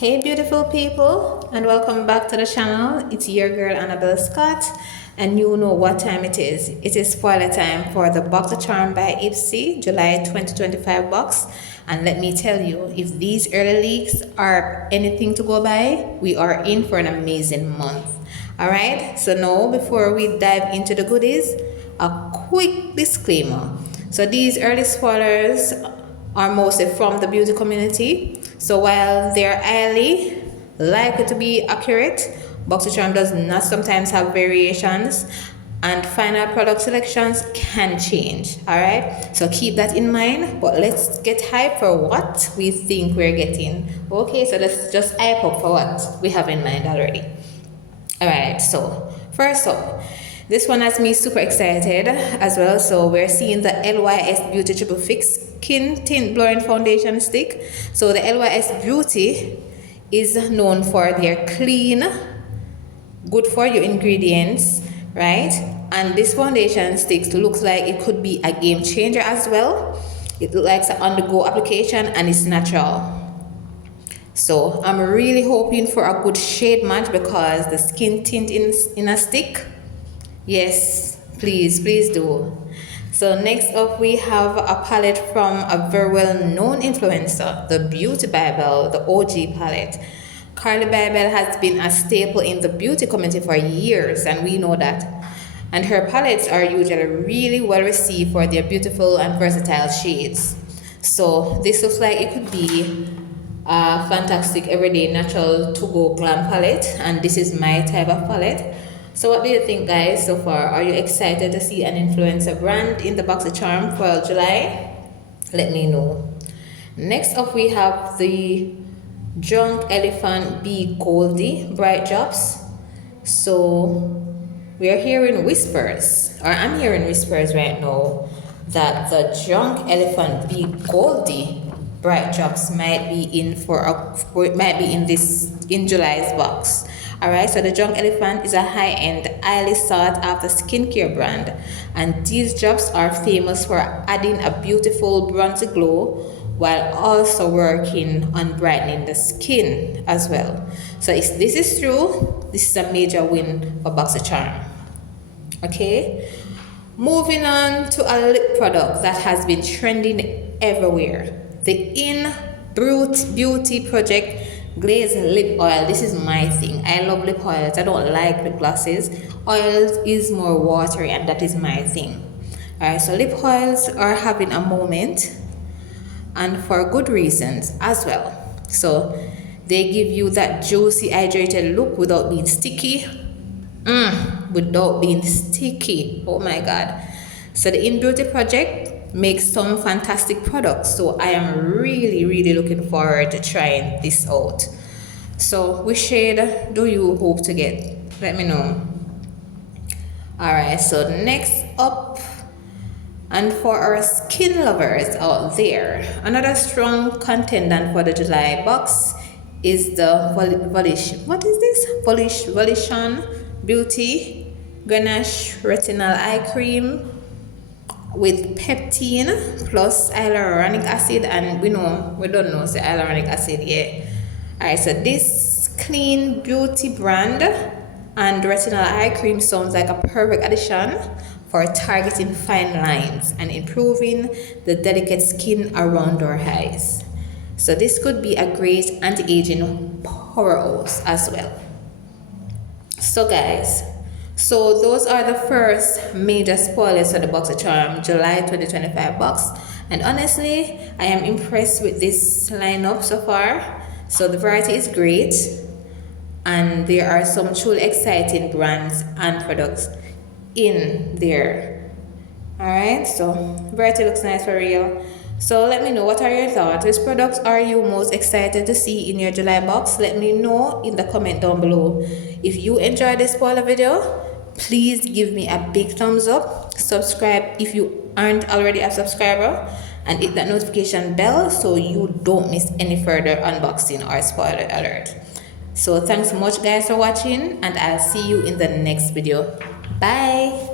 Hey beautiful people, and welcome back to the channel. It's your girl Annabelle Scott, and you know what time it is. It is spoiler time for the BoxyCharm by Ipsy July 2025 box. And let me tell you, if these early leaks are anything to go by, we are in for an amazing month. Alright, so now before we dive into the goodies, a quick disclaimer. So these early spoilers are mostly from the beauty community. So while they're highly likely to be accurate, BoxyCharm does not sometimes have variations, and final product selections can change. Alright, so keep that in mind, but let's get hype for what we think we're getting. Okay, so let's just hype up for what we have in mind already. Alright, so first up, this one has me super excited as well. So we're seeing the Lys Beauty Triple Fix Skin Tint Blurring Foundation Stick. So the Lys Beauty is known for their clean, good for you ingredients, right? And this foundation stick looks like it could be a game changer as well. It looks like an on-the-go application and it's natural. So I'm really hoping for a good shade match because the skin tint in a stick. Yes, please do. So next up we have a palette from a very well-known influencer, the Beauty Bible, the OG palette. Carly Bible has been a staple in the beauty community for years, and we know that. And her palettes are usually really well received for their beautiful and versatile shades. So this looks like it could be a fantastic everyday natural to-go glam palette, and this is my type of palette. So what do you think, guys, so far? Are you excited to see an influencer brand in the BoxyCharm for July? Let me know. Next up we have the Drunk Elephant Be Goldie Bright Drops. So we are hearing whispers, or I'm hearing whispers right now, that the Drunk Elephant Be Goldie Bright Drops might be in in July's box. Alright, so the Drunk Elephant is a high-end, highly sought-after skincare brand, and these drops are famous for adding a beautiful bronzy glow while also working on brightening the skin as well. So if this is true, this is a major win for BoxyCharm. Okay, moving on to a lip product that has been trending everywhere. The Beauty Project Glazed Lip Oil. This is my thing. I love lip oils. I don't like lip glosses. Oils is more watery, and that is my thing. Alright, so lip oils are having a moment, and for good reasons as well. So they give you that juicy, hydrated look without being sticky. Without being sticky. Oh my god. So the Beauty Project makes some fantastic products, so I am really looking forward to trying this out. So which shade do you hope to get? Let me know. Alright, so next up, and for our skin lovers out there, another strong contender for the July box is the Volition Beauty Ganache Retinol Eye Cream with peptine plus hyaluronic acid, and we don't know the hyaluronic acid yet. Alright, so this clean beauty brand and retinol eye cream sounds like a perfect addition for targeting fine lines and improving the delicate skin around our eyes. So this could be a great anti-aging powerhouse as well. So guys, so those are the first major spoilers for the BoxyCharm July 2025 box, and honestly I am impressed with this lineup so far. So the variety is great, and there are some truly exciting brands and products in there. Alright, so variety looks nice for real. So let me know, what are your thoughts? Which products are you most excited to see in your July box? Let me know in the comment down below. If you enjoyed this spoiler video, please give me a big thumbs up, subscribe if you aren't already a subscriber, and hit that notification bell so you don't miss any further unboxing or spoiler alert. So thanks so much guys for watching, and I'll see you in the next video. Bye.